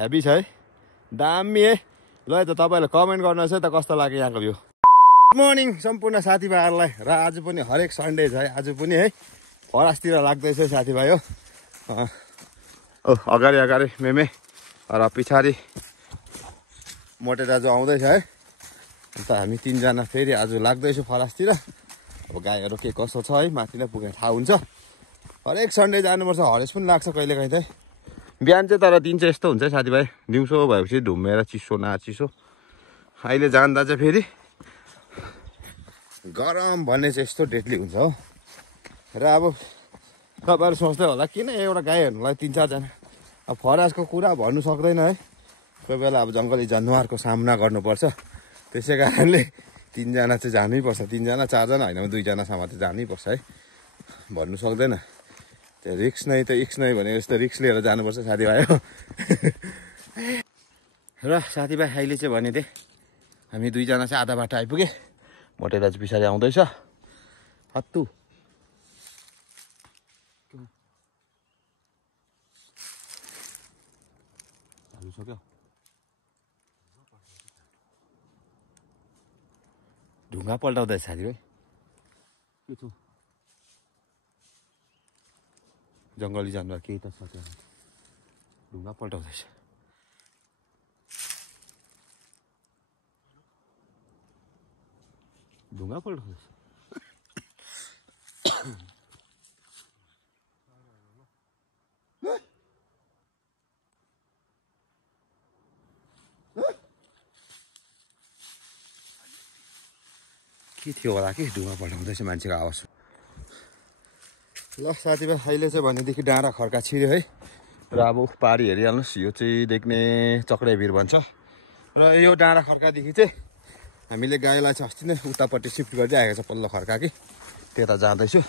Heavy छ है, दामी है। ल त तपाईँले कमेन्ट गर्नुहोस् है त कस्तो लाग्यो यहाँको भ्यू। गुड मर्निङ सम्पूर्ण साथीभाइहरूलाई। र आज पनि हरेक सन्डे छ है, आज पनि है फरासतिर लाग्दैछ साथीभाइ हो। अगाडि अगाडि मेमे र पछाडि मोटे दाजु आउँदैछ है। अन्त हामी तीनजना फेरि आज लाग्दैछु फरासतिर। अब गाईहरू के कसो छ है माथि नै पुगेर थाहा हुन्छ। हरेक सन्डे जानुपर्छ, हरेस पनि लाग्छ कहिले काहीँ चाहिँ। बिहान चाहिँ तर दिन चाहिँ यस्तो हुन्छ है साथीभाइ, दिउँसो भएपछि ढुम्मेर चिसो न चिसो। अहिले जाँदा चाहिँ फेरि गरम भन्ने चाहिँ यस्तो डेडली हुन्छ हो। र अब तपाईँहरू सोच्दै होला किन एउटा गाई हेर्नुलाई 3-4 जना। अब फरासको कुरा भन्नु सक्दैन है, कोही बेला अब जङ्गली जनावरको सामना गर्नुपर्छ। त्यसै कारणले 3 जना चाहिँ जानैपर्छ। 3 जना 4 जना होइन, 2 जनासम्म चाहिँ जानैपर्छ है, भन्नु सक्दैन। त्यो रिक्स नै त इक्स नै भने जस्तो रिक्स लिएर जानुपर्छ साथीभाइ हो। र साथीभाइ अहिले चाहिँ भने थिएँ हामी 2 जना चाहिँ आधा बाटो आइपुगे। मोटे दाजु पछाडि आउँदैछ। हत्तु सक्यो। ढुङ्गा पल्टाउँदैछ साथीभाइ। के छ जङ्गली जनावर केही त छ त्यहाँ, ढुङ्गा पल्टाउँदैछ। ढुङ्गा पल्टाउँदैछ। के थियो होला कि ढुङ्गा पल्टाउँदैछ मान्छेको आवाज। ल साथीभाइ अहिले चाहिँ भनेदेखि डाँडा खर्का छिर्यो है। र अब पारी हेरिहाल्नुहोस्, यो चाहिँ देख्ने चक्रे भिर भन्छ। र यो डाँडा खर्कादेखि चाहिँ हामीले गाईलाई चाहिँ अस्ति नै उतापट्टि सिफ्ट गर्दै आएको छ, पल्लो खर्का कि त्यता जाँदैछु।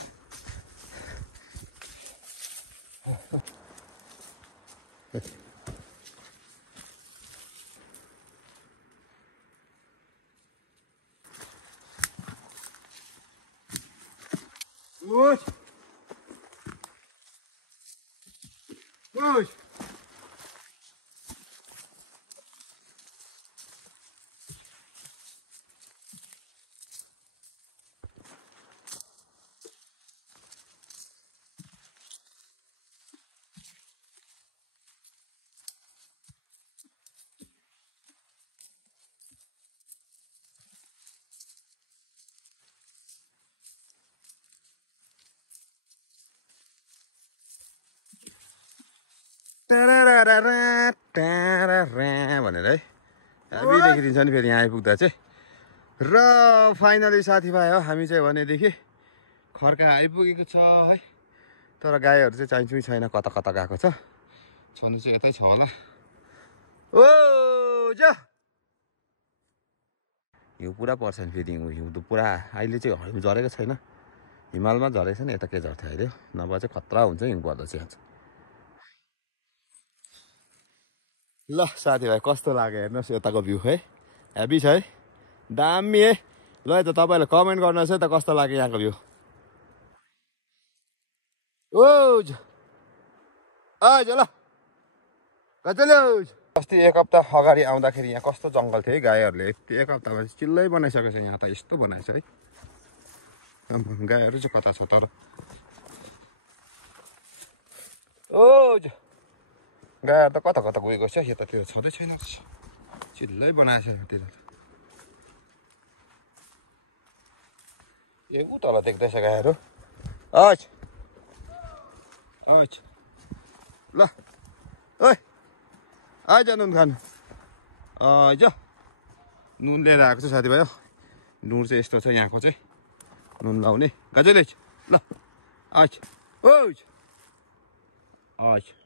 भनेर है हामी देखिदिन्छ नि फेरि यहाँ आइपुग्दा चाहिँ। र फाइनली साथीभाइ हो हामी चाहिँ भनेदेखि खर्का आइपुगेको छ है। तर गाईहरू चाहिँ चाहिन्छ कि छैन, कता कता गएको छ। छनु चाहिँ यतै छ होला। ओ जा हिउँ पुरा पर्छ नि फेरि, हिउँ त पुरा अहिले चाहिँ हिउँ झरेको छैन, हिमालमा झरेको छ नि। यता के झर्थ्यो अहिले, नभए चाहिँ खतरा हुन्छ हिउँ पर्दा चाहिँ। ल साथीभाइ कस्तो लाग्यो हेर्नुहोस् यताको भ्यू है, हेभी छ है, दामी है। ल त तपाईँले कमेन्ट गर्नुहोस् है त कस्तो लाग्यो यहाँको भ्यू। ओ आज ल कतिले अस्ति 1 हप्ता अगाडि आउँदाखेरि यहाँ कस्तो जङ्गल थियो है। गाईहरूले 1 हप्तामा चाहिँ चिल्लै बनाइसकेको छ। यहाँ त यस्तो बनाएछ है, गाईहरू चाहिँ कता छ तर। ओ गाईहरू त कता कता गएको छ, यतातिर छँदै छैन, चिल्लै बनाएछ यतातिर। ए ऊ तल देख्दैछ गाईहरू। आज आज ल ओइ आइज नुन खानु। आइज नुन लिएर आएको छ साथीभाइ हो। नुन चाहिँ यस्तो छ यहाँको चाहिँ, नुन लाउने गाजले ल। आज ओइ आज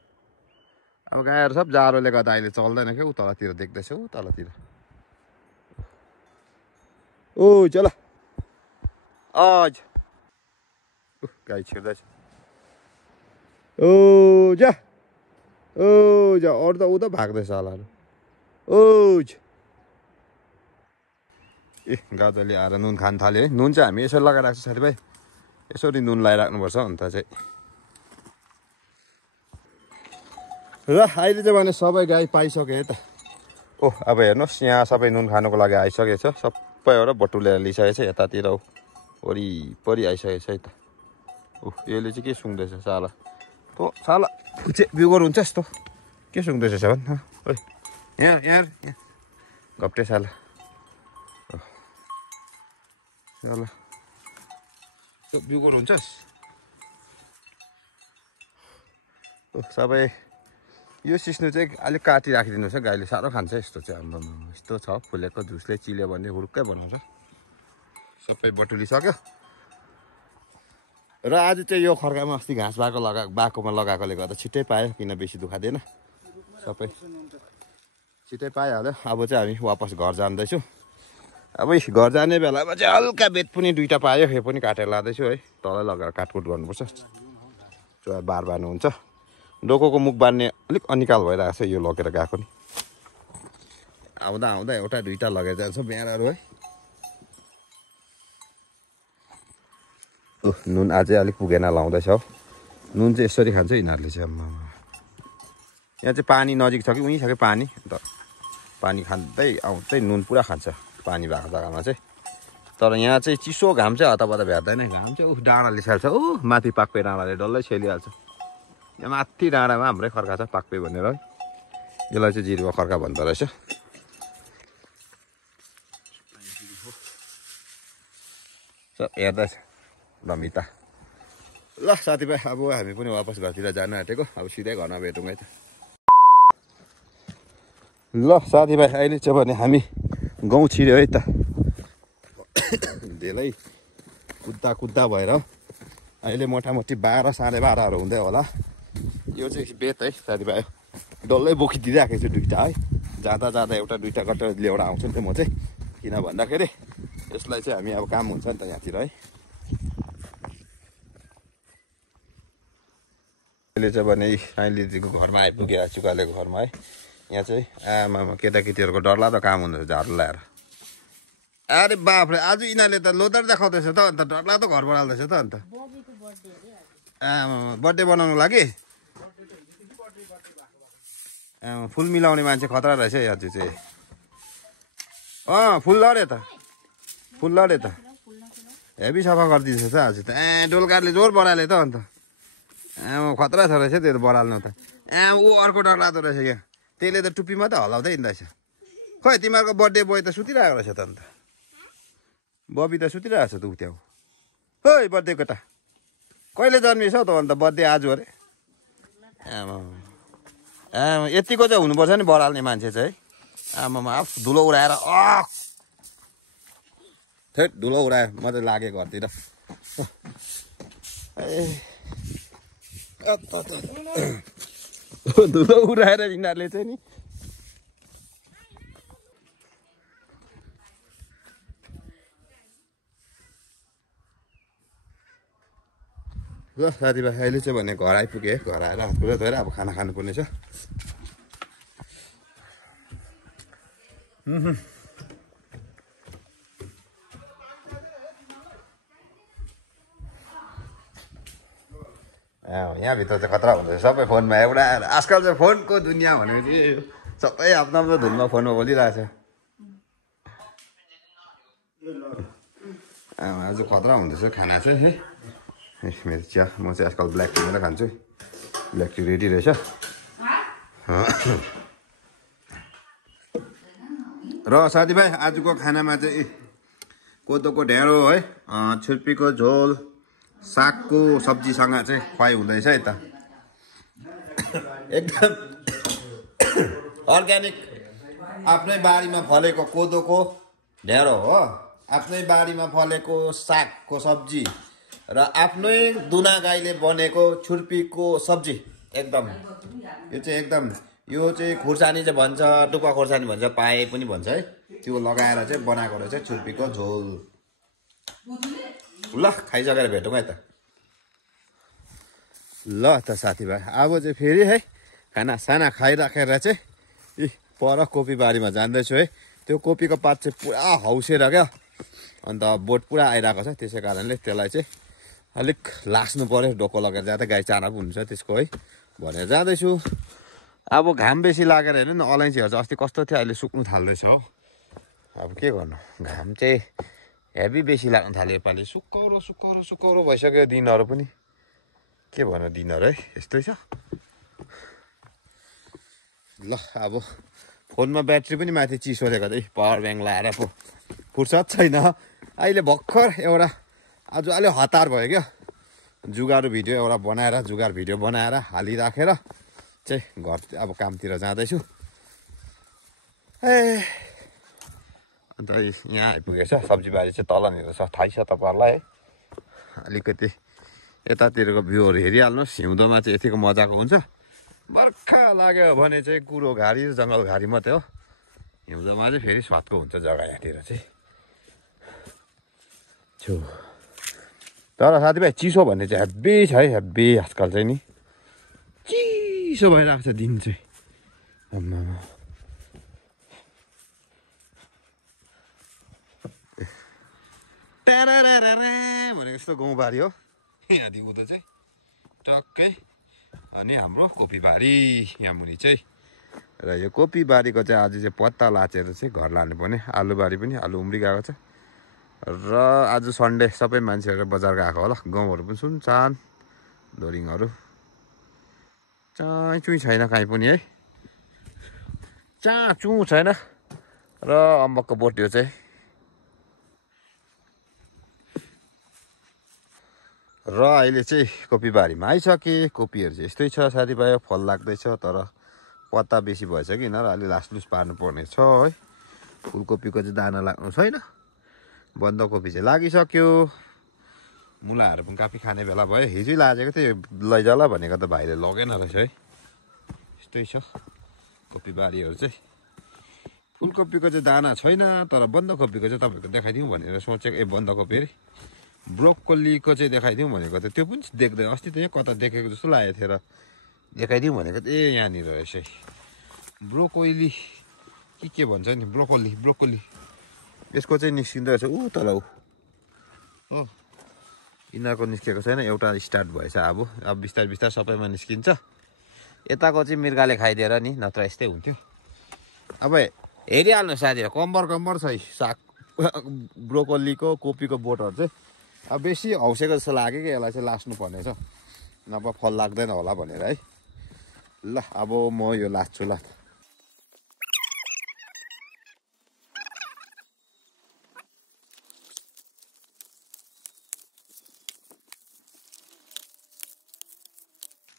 अब गाईहरू सब जाडोले गर्दा अहिले चल्दैन क्या। ऊ तलतिर देख्दैछ, ऊ तलतिर। ओ चल आज गाई छिर्दैछ। ओ जा अरू त ऊ त भाग्दैछ होला। ओ ए गाजरले आएर नुन खान थाल्यो है। नुन चाहिँ हामी यसरी लगाइराख्छ साथीभाइ, यसरी नुन लगाइराख्नुपर्छ। अन्त चाहिँ र अहिले चाहिँ भने सबै गाई पाइसक्यो है त। ओ अब हेर्नुहोस् यहाँ सबै नुन खानुको लागि आइसकेको छ। सबैबाट बटुलेर लिइसकेको छ। यतातिर वरिपरि आइसकेको छ है त। यसले चाहिँ के सुँग्दैछ साला? त साला बिगोर हुन्छ यस्तो के सुँग्दैछ भन्? यहाँ यहाँ यहाँ घप्टे साला साला बिगोर हुन्छस्। सबै यो सिस्नु चाहिँ अलिक काटी राखिदिनुहोस् है, गाईले साह्रो खान्छ यस्तो चाहिँ। आम्मा यस्तो छ फुलेको झुसले चिल्यो भने हुर्कै बनाउँछ। सबै बटुलिसक्यो र आज चाहिँ यो खर्कामा अस्ति घाँस बाकोमा लगाएकोले गर्दा छिट्टै पायो, किन बेसी दुखा दिएन, सबै छिट्टै पाइहाल्यो। अब चाहिँ हामी वापस घर जाँदैछौँ। अब घर जाने बेलामा चाहिँ हल्का बेत पनि दुईवटा पायो, यो पनि काटेर लाँदैछु है। तलै लगाएर काटकुट गर्नुपर्छ, चोया बार बार्नुहुन्छ। डोकोको मुख बार्ने अलिक अनिकाल भइरहेको छ यो लगेर गएको नि। आउँदा आउँदा एउटा दुईवटा लगेर जान्छ बिहानहरू है। नुन अझै अलिक पुगेन लाउँदैछ हौ। नुन चाहिँ यसरी खान्छ यिनीहरूले चाहिँ। अम्मा यहाँ चाहिँ पानी नजिक छ कि उहीँ छ कि पानी, अन्त पानी खाँदै आउँदै नुन पुरा खान्छ पानी भएको जग्गामा चाहिँ। तर यहाँ चाहिँ चिसो घाम चाहिँ हतापता भेट्दैन। घाम चाहिँ डाँडाले छेल्छ। माथि पाक्पे डाँडाले डल्लै छेलिहाल्छ। यहाँ माथि डाँडामा हाम्रै खर्का छ पाक्पे भनेर है। यसलाई चाहिँ जिरुवा खर्का भन्दो रहेछ। हेर्दैछ रमिता। ल साथीभाइ अब हामी पनि वापस घरतिर जानु आँटेको। अब सिधै घरमा भेटौँ है त। ल साथीभाइ अहिले चाहिँ भने हामी गाउँ छिर्यो है त। धेरै कुद्दा भएर अहिले मोटामोटी 12 साढे 12हरू हुँदै होला। यो चाहिँ बेत है साथीभाइ, डल्लै बोकिदिइराखेको छु दुईवटा है। जाँदा जाँदा एउटा दुईवटा गरेर ल्याएर आउँछु नि त म चाहिँ। किन भन्दाखेरि यसलाई चाहिँ हामी अब काम हुन्छ नि त यहाँतिर है। अहिले चाहिँ भने साइली दिदीको घरमा आइपुगेको चुकालेको घरमा है। यहाँ चाहिँ आमामा केटाकेटीहरूको डरलाग्दो काम हुँदैछ झाडु ल्याएर। अरे बाफ्रे, आज यिनीहरूले त लोदर देखाउँदैछ त। अन्त डरलाग्दो घर बनाउँदैछ त। अन्त आमामा बर्थडे बनाउनु लागि फुल मिलाउने मान्छे खतरा रहेछ है आज चाहिँ। फुल लड्यो त, फुल लड्यो त। हेभी सफा गरिदिन्छ त आज त। डोलकारले जोर बढाले त। अन्त खतरा छ रहेछ त्यो त बढाल्नु त। ऊ अर्को डरलाग्दो रहेछ क्या। त्यसले त टुप्पी मात्रै हलाउँदै हिँड्दैछ। खोइ तिमीहरूको बर्थडे बोय त सुतिरहेको रहेछ त। अन्त बबी त सुतिरहेको छ त ऊ त्यहाँ। खोइ बर्थडे केटा कहिले जन्मिएछ हौ त? अन्त बर्थडे आज अरे। यतिको चाहिँ हुनुपर्छ नि बढाल्ने मान्छे चाहिँ है। आमामा आफ धुलो उडाएर थेट धुलो उडायो मात्रै लाग्यो घरतिर। धुलो उडाएर यिनीहरूले चाहिँ नि। ल साथीभाइ अहिले चाहिँ भने घर आइपुगेँ। घर आएर हात खुट्टा धोएर अब खाना खानुपर्ने छ। यहाँभित्र चाहिँ खतरा हुँदैछ सबै फोनमा। एउटा आजकल चाहिँ फोनको दुनियाँ भनेपछि सबै आफ्नो आफ्नो धुनमा फोनमा बोलिरहेछ। आज खतरा हुँदैछ खाना चाहिँ है। मेरो चिया म चाहिँ आजकल ब्ल्याक टी मात्रै खान्छु। ब्ल्याक टी रेडी रहेछ। र साथीभाइ आजको खानामा चाहिँ कोदोको ढेँडो है, छुर्पीको झोल, सागको सब्जीसँग चाहिँ खुवाइ हुँदैछ है त। एकदम अर्ग्यानिक आफ्नै बारीमा फलेको कोदोको ढेँडो हो, आफ्नै बारीमा फलेको सागको सब्जी र आफ्नै दुना गाईले बनेको छुर्पीको सब्जी। एकदम यो चाहिँ एकदम यो चाहिँ खुर्सानी चाहिँ भन्छ, टुक्का खुर्सानी भन्छ, पाए पनि भन्छ है। त्यो लगाएर चाहिँ बनाएको रहेछ छुर्पीको झोल। ल खाइसकेर भेटौँ है त। ल त साथीभाइ अब चाहिँ फेरि है खाना साना खाइराखेर चाहिँ पर कोपी बारीमा जाँदैछु है। त्यो कोपीको पात चाहिँ पुरा हौसेर क्या, अन्त बोट पुरा आइरहेको छ। त्यसै कारणले त्यसलाई चाहिँ अलिक लास्नु पर्यो। डोको लगेर जाँदा गाई चाना पनि हुन्छ त्यसको है भनेर जाँदैछु। अब घाम बेसी लागेर हेर्नु न अलैँचीहरू चाहिँ अस्ति कस्तो थियो अहिले सुक्नु थाल्दैछ हो अब के गर्नु घाम चाहिँ हेभी बेसी लाग्न थाल्यो योपालि सुकौरो सुकौरो सुकौरो भइसक्यो दिनहरू पनि के भन्नु दिनहरू है यस्तै छ ल अब फोनमा ब्याट्री पनि माथि चिसोले गर्दै पावर ब्याङ्क लाएर पो फुर्सद छैन अहिले भर्खर एउटा आज अलि हतार भयो क्या जुगारु भिडियो एउटा बनाएर जुगार भिडियो बनाएर हालिराखेर चाहिँ घर अब कामतिर जाँदैछु ए अन्त यहाँ आइपुगेछ सब्जीबारी चाहिँ तलनिर छ थाहै छ तपाईँहरूलाई है अलिकति यतातिरको भ्यूहरू हेरिहाल्नुहोस् हिउँदोमा चाहिँ यतिको मजाको हुन्छ बर्खा लाग्यो भने चाहिँ कुरो घारी जङ्गल घारी मात्रै हो हिउँदोमा चाहिँ फेरि स्वादको हुन्छ जग्गा यहाँतिर चाहिँ छु तर साथीभाइ चिसो भन्ने चाहिँ हेब्बी छ है हेब्बी आजकल चाहिँ नि चिसो भइरहेको छ दिन चाहिँ आम्मा भनेको जस्तो गाउँबारी हो यहाँदेखि उता चाहिँ टक्कै अनि हाम्रो कोपीबारी यहाँ मुनि चाहिँ र यो कोपीबारीको चाहिँ आज चाहिँ पत्ता लाचेर चाहिँ घर लानुपर्ने आलुबारी पनि आलु उम्रिगएको छ र आज सन्डे सबै मान्छेहरू बजार गएको होला गाउँहरू पनि सुनसान दोरिङहरू चाँचुँ छैन काहीँ पनि है चाँचुँ छैन र अम्बकको बोटियो चाहिँ र अहिले चाहिँ कोपीबारीमा आइसके कोपीहरू चाहिँ यस्तै छ साथीभाइ फल लाग्दैछ तर पत्ता बेसी भएछ कि यिनीहरू अलि लासलुस पार्नुपर्ने छ है फुलकोपीको चाहिँ दाना लाग्नु छैन बन्दकोपी चाहिँ लागिसक्यो मुलाहरू पनि काफी खाने बेला भयो हिजै लागेको थियो लैजाला भनेको त भाइले लगेन रहेछ है यस्तै छ कोपीबारीहरू चाहिँ फुलकोपीको चाहिँ दाना छैन तर बन्दकोपीको चाहिँ तपाईँको देखाइदिउँ भनेर सोचेको बन्दकोपी अरे ब्रोकोलीको चाहिँ देखाइदिउँ भनेको त त्यो पनि देख्दै अस्ति त यहाँ कता देखेको जस्तो लागेको थियो र देखाइदिउँ भनेको त यहाँनिर रहेछ है ब्रोकोली के भन्छ नि ब्रोकोली ब्रोकोली यसको चाहिँ निस्किँदो रहेछ ऊ तल ऊ हो यिनीहरूको निस्केको छैन एउटा स्टार्ट भएछ अब बिस्तारै बिस्तारै सबैमा निस्किन्छ यताको चाहिँ मृगले खाइदिएर नि नत्र यस्तै हुन्थ्यो अब हेरिहाल्नु साथीहरू कम्बर छ साग ब्रोकोलीको कोपीको बोटहरू चाहिँ अब बेसी हौसेको जस्तो लाग्यो कि यसलाई चाहिँ लास्नु पर्नेछ नभए फल लाग्दैन होला भनेर है ल अब म यो लास्छु ल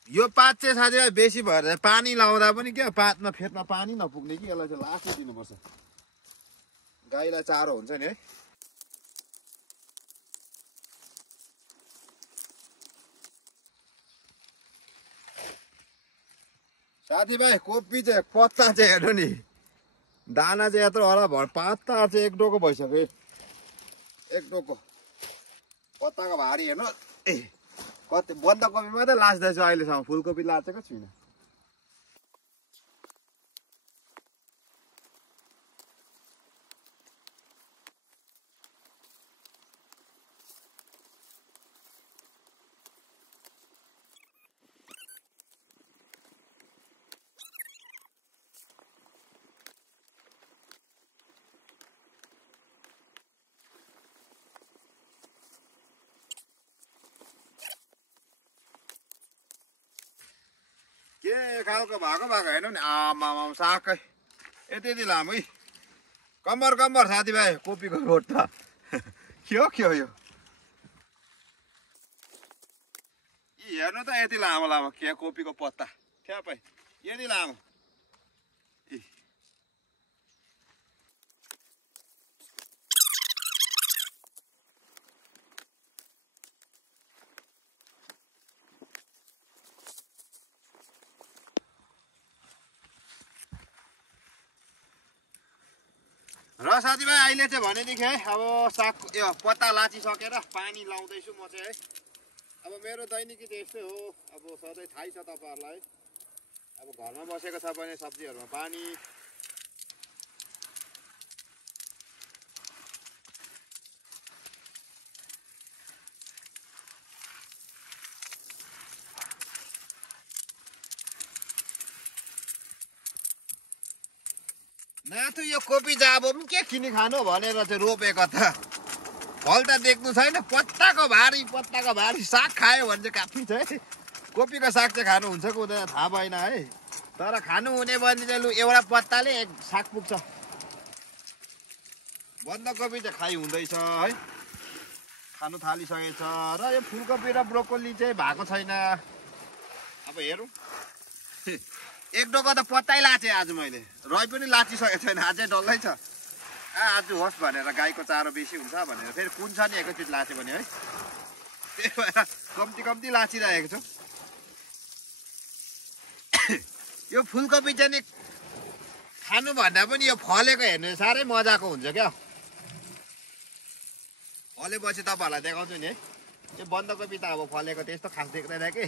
यो पात चाहिँ साथीभाइ बेसी भएर पानी लाउँदा पनि क्या पातमा फेदमा पानी नपुग्ने कि यसलाई चाहिँ लास्टै दिनुपर्छ गाईलाई चारो हुन्छ नि है साथीभाइ कोपी चाहिँ पत्ता चाहिँ हेर्नु नि दाना चाहिँ यत्रो होला भयो पत्ता चाहिँ एक डोको भइसक्यो एक डोको पत्ताको भारी हेर्नु ए कति बन्दकोपी मात्रै लास्दैछु अहिलेसम्म फुलकोपी लाचेको छुइनँ के खालको भएको हेर्नु नि आमा साकै यति लामो है कम्बर साथीभाइ कोपीको बोट त के हो यो हेर्नु त यति लामो के कोपीको पत्ता ठ्यापै यति लामो र साथीभाइ अहिले चाहिँ भनेदेखि है अब साग यो पत्ता लाचिसकेर पानी लाउँदैछु म चाहिँ है अब मेरो दैनिकी चाहिँ यस्तै हो अब सधैँ थाहै छ तपाईँहरूलाई अब घरमा बसेको छ भने सब्जीहरूमा पानी नाथु यो कोपी जाब पनि के किनी खानु भनेर चाहिँ रोपेको त फल त देख्नु छैन पत्ताको भारी साग खायो भने चाहिँ काफी छ है कोपीको साग चाहिँ खानु हुन्छ कि हुँदैन थाहा भएन है तर खानु हुने भने चाहिँ लु एउटा पत्ताले एक साग पुग्छ बन्दाकोपी चाहिँ खाइ हुँदैछ है खानु थालिसकेछ र यो फुलकोपी र ब्रोकोली चाहिँ भएको छैन अब हेरौँ एक डोको त पत्तै लाचे आज मैले रही पनि लाचिसकेको छैन अझै डल्लै छ आज होस् भनेर गाईको चारो बेसी हुन्छ भनेर फेरि कुन छ नि एकैचोटि लाचे भने है त्यही भएर कम्ती लाचिरहेको छु यो फुलकोपी चाहिँ नि खानु भन्दा पनि यो फलेको हेर्नु साह्रै मजाको हुन्छ क्या फलेपछि तपाईँहरूलाई देखाउँछु नि है यो बन्दाकोपी त अब फलेको त्यस्तो खास देख्दैन कि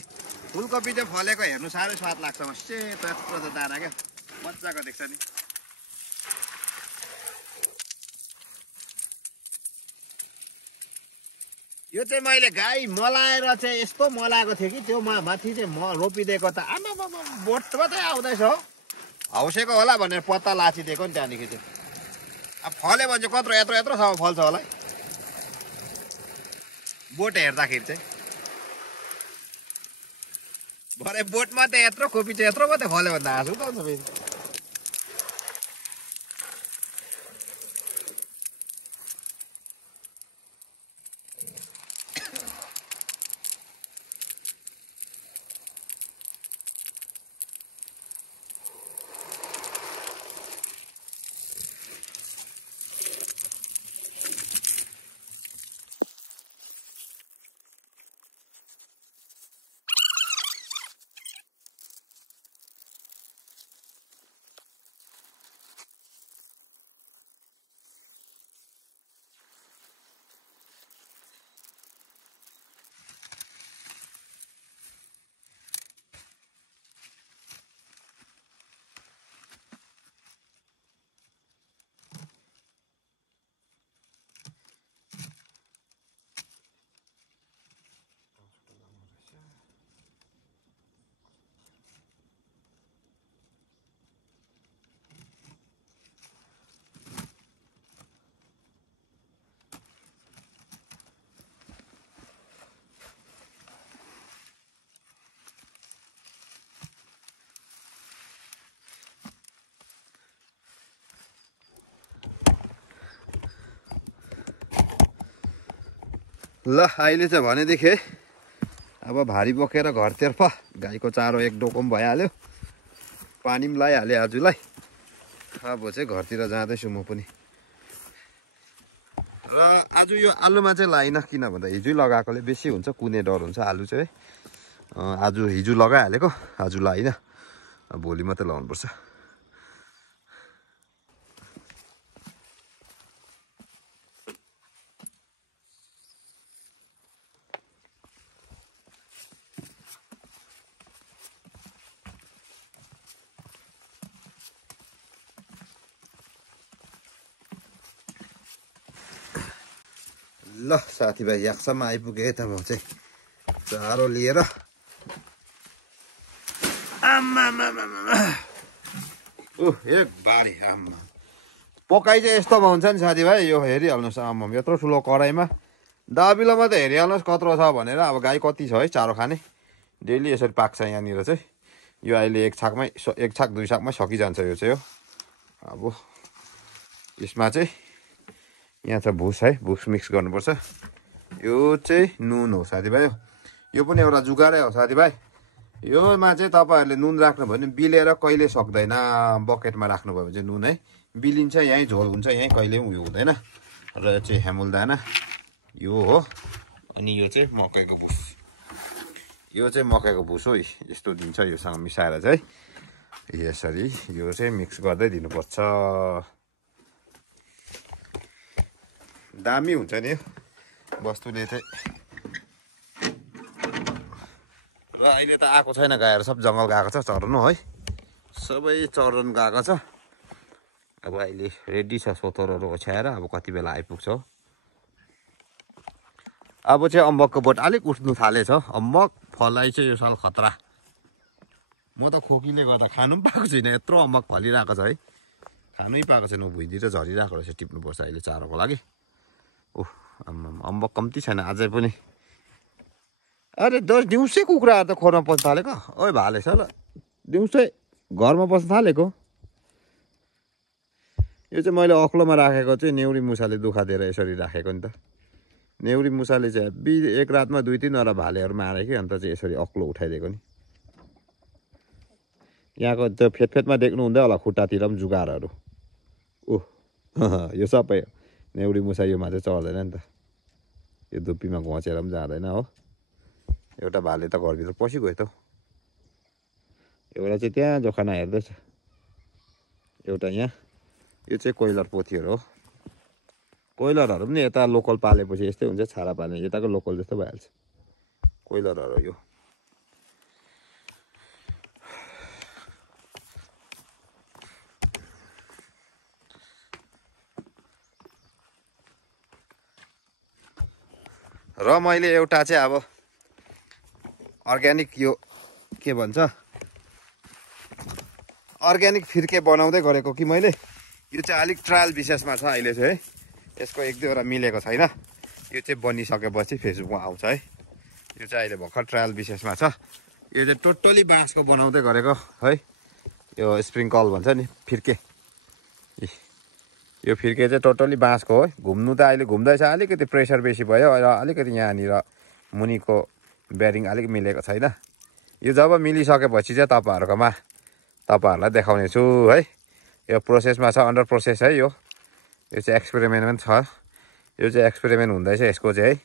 फुलकोपी चाहिँ फलेको हेर्नु साह्रै स्वाद लाग्छ सेतो यत्रो त दाना क्या मजाको देख्छ नि यो चाहिँ मैले गाई मलाएर चाहिँ यस्तो मलाएको थिएँ कि त्यो माथि चाहिँ रोपिदिएको त आमा बोट मात्रै आउँदैछ हो हौसेको होला भनेर पत्ता लाचिदिएको नि त्यहाँदेखि चाहिँ अब फल्यो भने चाहिँ कत्रो यत्रोसम्म फल्छ होला बोट हेर्दाखेरि चाहिँ भरे बोट मात्रै यत्रो कोपी चाहिँ यत्रो मात्रै फल्यो भने त हाँसु त हुन्छ फेरि ल अहिले चाहिँ भनेदेखि अब भारी बोकेर घरतर्फ गाईको चारो एक डोको पनि भइहाल्यो पानी पनि लगाइहालेँ आजलाई अब चाहिँ घरतिर जाँदैछु म पनि र आज यो आलुमा चाहिँ लाइन किन भन्दा हिजो लगाएकोले बेसी हुन्छ कुने डर हुन्छ आलु चाहिँ आज हिजो लगाइहालेको आज लाइन भोलि मात्रै लगाउनुपर्छ ल साथीभाइ यहाँसम्म आइपुगेँ त म चाहिँ चारो लिएर एक बारी आम्मा पकाइ चाहिँ यस्तोमा हुन्छ नि साथीभाइ यो हेरिहाल्नुहोस् आम्मा यत्रो ठुलो कराईमा दाबिलोमा त हेरिहाल्नुहोस् कत्रो छ भनेर अब गाई कति छ है चारो खाने डेली यसरी पाक्छ यहाँनिर चाहिँ यो अहिले एक छाक दुई छाकमै सकिजान्छ यो चाहिँ हो अब यसमा चाहिँ यहाँ छ भुस है भुस मिक्स गर्नुपर्छ यो चाहिँ नुन हो साथीभाइ यो पनि एउटा जुगारै हो साथीभाइ योमा चाहिँ तपाईँहरूले नुन राख्नु भयो भने बिलेर कहिले सक्दैन बकेटमा राख्नुभयो भने चाहिँ नुन है बिलिन्छ यहीँ झोल हुन्छ यहीँ कहिले पनि उयो हुँदैन र यो चाहिँ हेमुल दाना यो हो अनि यो चाहिँ मकैको भुस यो चाहिँ मकैको भुस हो यस्तो दिन्छ योसँग मिसाएर चाहिँ यसरी यो चाहिँ मिक्स गर्दै दिनुपर्छ दामी हुन्छ नि वस्तुले चाहिँ र अहिले त आएको छैन गाईहरू सब जङ्गल गएको छ चर्नु है सबै चरन गएको छ अब अहिले रेडी छ सोतरहरू ओछ्याएर अब कति बेला आइपुग्छ अब चाहिँ अम्बकको बोट अलिक उठ्नु थालेछ अम्बक फलाइ चाहिँ यो साल खतरा म त खोकीले गर्दा खानु पनि पाएको छुइनँ यत्रो अम्बक फलिरहेको छ है खानै पाएको छैन भुइँतिर झरिरहेको रहेछ टिप्नुपर्छ अहिले चारोको लागि ओह अम्बक कम्ती छैन अझै पनि अरे दिउँसै कुखुराहरू त खोरमा पस्न थालेको ओइ भाले छ ल दिउँसै घरमा बस्न थालेको यो चाहिँ मैले अक्लोमा राखेको चाहिँ नेउरी मुसाले दुखा दिएर यसरी राखेको नि त नेउरी मुसाले चाहिँ एक रातमा 2-3वटा भालेहरू मारे कि अन्त चाहिँ यसरी अक्लो उठाइदिएको नि यहाँको त्यो फेदमा देख्नु हुँदै होला खुट्टातिर पनि जुगारहरू ओह यो सबै नेउरी मुसा योमा चाहिँ चढ्दैन नि त यो धुप्पीमा घोचेर पनि जाँदैन हो एउटा भाले त घरभित्र पसिगयो त एउटा चाहिँ त्यहाँ जोखाना हेर्दैछ एउटा यहाँ यो चाहिँ कोइलर पोथीहरू हो कोइलरहरू पनि यता लोकल पालेपछि यस्तै हुन्छ छाडा पाल्ने यताको लोकल जस्तो भइहाल्छ कोइलरहरू यो र मैले एउटा चाहिँ अब अर्ग्यानिक यो के भन्छ अर्ग्यानिक फिर्के बनाउँदै गरेको कि मैले यो चाहिँ अलिक ट्रायल विशेषमा छ अहिले चाहिँ है यसको 1-2वटा मिलेको छैन यो चाहिँ बनिसकेपछि फेसबुकमा आउँछ है यो चाहिँ अहिले भर्खर ट्रायल विशेषमा छ यो चाहिँ टोटली बाँसको बनाउँदै गरेको है यो स्प्रिङ्कल भन्छ नि फिर्के यो फिर्के चाहिँ टोटली बाँसको हो घुम्नु त अहिले घुम्दैछ अलिकति प्रेसर बेसी भयो र अलिकति यहाँनिर मुनिको बेरिङ अलिक मिलेको छैन यो जब मिलिसकेपछि चाहिँ तपाईँहरूलाई देखाउने छु है यो प्रोसेसमा छ अन्डर प्रोसेस है यो चाहिँ एक्सपेरिमेन्ट पनि छ यो चाहिँ एक्सपेरिमेन्ट हुँदैछ यसको चाहिँ है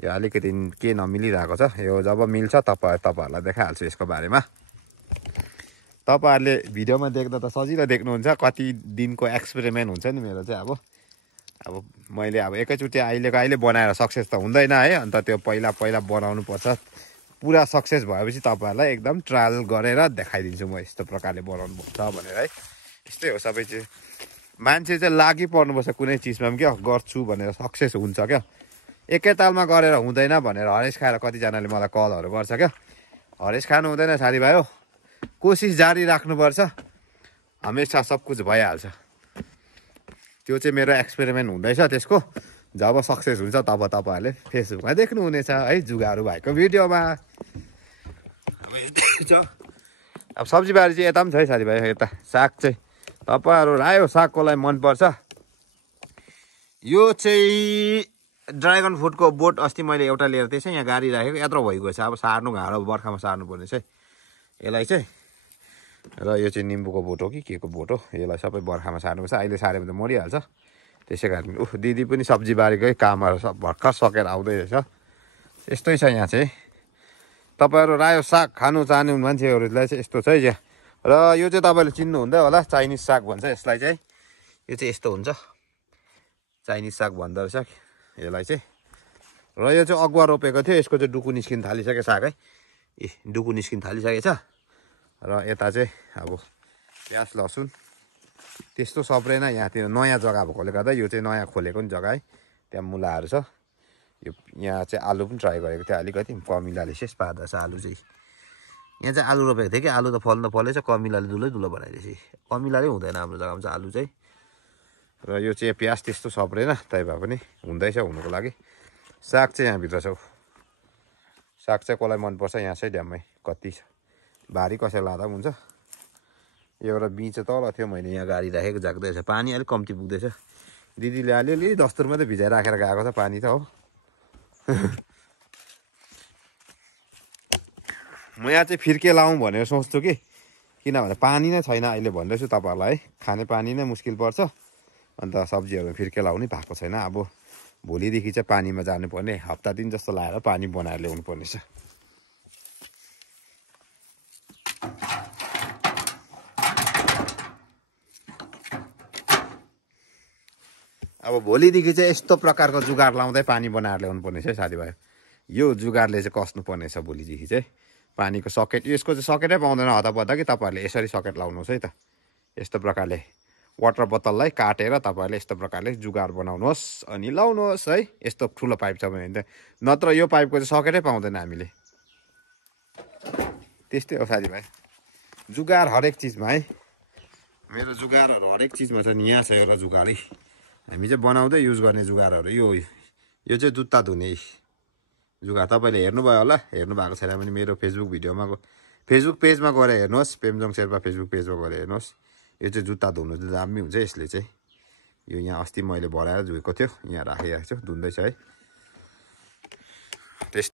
यो अलिकति के नमिलिरहेको छ यो जब मिल्छ तपाईँहरूलाई देखाइहाल्छु यसको बारेमा तपाईँहरूले भिडियोमा देख्दा त सजिलो देख्नुहुन्छ कति दिनको एक्सपेरिमेन्ट हुन्छ नि मेरो चाहिँ अब मैले अब एकैचोटि अहिले बनाएर सक्सेस त हुँदैन है अन्त त्यो पहिला बनाउनु पर्छ पुरा सक्सेस भएपछि तपाईँहरूलाई एकदम ट्रायल गरेर देखाइदिन्छु म यस्तो प्रकारले बनाउनु पर्छ भनेर है यस्तै हो सबै चाहिँ मान्छे चाहिँ लागि पर्नुपर्छ कुनै चिजमा पनि क्या गर्छु भनेर सक्सेस हुन्छ क्या एकैतालमा गरेर हुँदैन भनेर हरेस खाएर कतिजनाले मलाई कलहरू गर्छ क्या हरेस खानु हुँदैन साथीभाइ हो कोसिस जारी राख्नुपर्छ हमेसा सब कुछ भइहाल्छ त्यो चाहिँ मेरो एक्सपेरिमेन्ट हुँदैछ त्यसको जब सक्सेस हुन्छ तब तपाईँहरूले फेसबुकमा देख्नुहुनेछ है जुगाहरू भएको भिडियोमा अब सब्जीबारी चाहिँ यता पनि छ है साथीभाइ यता साग चाहिँ तपाईँहरू रायो सागकोलाई मनपर्छ यो चाहिँ ड्रागन फ्रुटको बोट अस्ति मैले एउटा लिएर त्यसै यहाँ गाडी राखेको यत्रो भइगयो छ अब सार्नु गाह्रो बर्खामा सार्नु पर्ने चाहिँ यसलाई चाहिँ र यो चाहिँ निम्बुको बोट हो कि के को बोट हो यसलाई सबै बर्खामा सार्नुपर्छ अहिले सार्यो भने त मरिहाल्छ त्यसै कारण दिदी पनि सब्जी बारीकै कामहरू सब भर्खर सकेर आउँदै रहेछ यस्तै छ यहाँ चाहिँ तपाईँहरू रायो साग खानु चाहने मान्छेहरूलाई चाहिँ यस्तो छ है यहाँ र यो चाहिँ तपाईँले चिन्नु हुँदै होला चाइनिज साग भन्छ यसलाई चाहिँ यो चाहिँ यस्तो हुन्छ चाइनिज साग भन्दो रहेछ यसलाई चाहिँ र यो चाहिँ अगुवा रोपेको थियो यसको चाहिँ डुकु निस्किन थालिसक्यो साग है डुकु निस्किन थालिसकेको छ र यता चाहिँ अब प्याज लसुन त्यस्तो सप्रेन यहाँतिर नयाँ जग्गा भएकोले गर्दा यो चाहिँ नयाँ खोलेको नि जग्गा है त्यहाँ मुलाहरू छ यो यहाँ चाहिँ आलु पनि ट्राई गरेको थियो अलिकति कमिलाले शेष पार्दछ आलु चाहिँ यहाँ चाहिँ आलु रोपेको थियो कि आलु त फलेछ कमिलाले दुलो बनाइदिएछ कमिलाले हुँदैन हाम्रो जग्गामा चाहिँ आलु चाहिँ र यो चाहिँ प्याज त्यस्तो सप्रेन त्यही भए पनि हुँदैछ हुनुको लागि साग चाहिँ यहाँभित्र छ साग चाहिँ कसलाई मनपर्छ यहाँ चाहिँ ड्याममै कति छ भारी कसैलाई लाँदा पनि हुन्छ एउटा बिच तल थियो मैले यहाँ गाडी राखेको जाग्दैछ पानी अलिक कम्ती पुग्दैछ दिदीले अलिअलि दस्तुर मात्रै भिजाइराखेर गएको छ पानी त हो म यहाँ चाहिँ फिर्के लाउँ भनेर सोच्छु कि किनभने पानी नै छैन अहिले भन्दैछु तपाईँहरूलाई है खाने पानी नै मुस्किल पर्छ अन्त सब्जीहरू फिर्के लाउनै भएको छैन अब भोलिदेखि चाहिँ पानीमा जानुपर्ने हप्ता दिन जस्तो लाएर पानी बनाएर ल्याउनु पर्ने छ अब भोलिदेखि चाहिँ यस्तो प्रकारको जुगाड लाउँदै पानी बनाएर ल्याउनु पर्ने छ साथीभाइ यो जुगाडले चाहिँ कस्नु पर्ने छ भोलिदेखि चाहिँ पानीको सकेट यसको चाहिँ सकेटै पाउँदैन हतपत्ता कि तपाईँहरूले यसरी सकेट लाउनुहोस् है त यस्तो प्रकारले वाटर बोतललाई काटेर तपाईँहरूले यस्तो प्रकारले जुगाड बनाउनुहोस् अनि लाउनुहोस् है यस्तो ठुलो पाइप छ भने त नत्र यो पाइपको चाहिँ सकेटै पाउँदैन हामीले त्यस्तै हो साथीभाइ जुगाड हरेक चिजमा है मेरो जुगारहरू हरेक चिजमा छ नि यहाँ छ एउटा जुगारै हामी चाहिँ बनाउँदै युज गर्ने जुगारहरू यो चाहिँ जुत्ता धुने जुगार तपाईँले हेर्नुभयो होला हेर्नु भएको छैन भने मेरो फेसबुक पेजमा गएर हेर्नुहोस् पेम्जोङ शेर्पा फेसबुक पेजमा गएर हेर्नुहोस् यो चाहिँ जुत्ता धुनु चाहिँ दामी हुन्छ यसले चाहिँ यो यहाँ अस्ति मैले भराएर धोएको थियो यहाँ राखिरहेको छु धुँदैछ है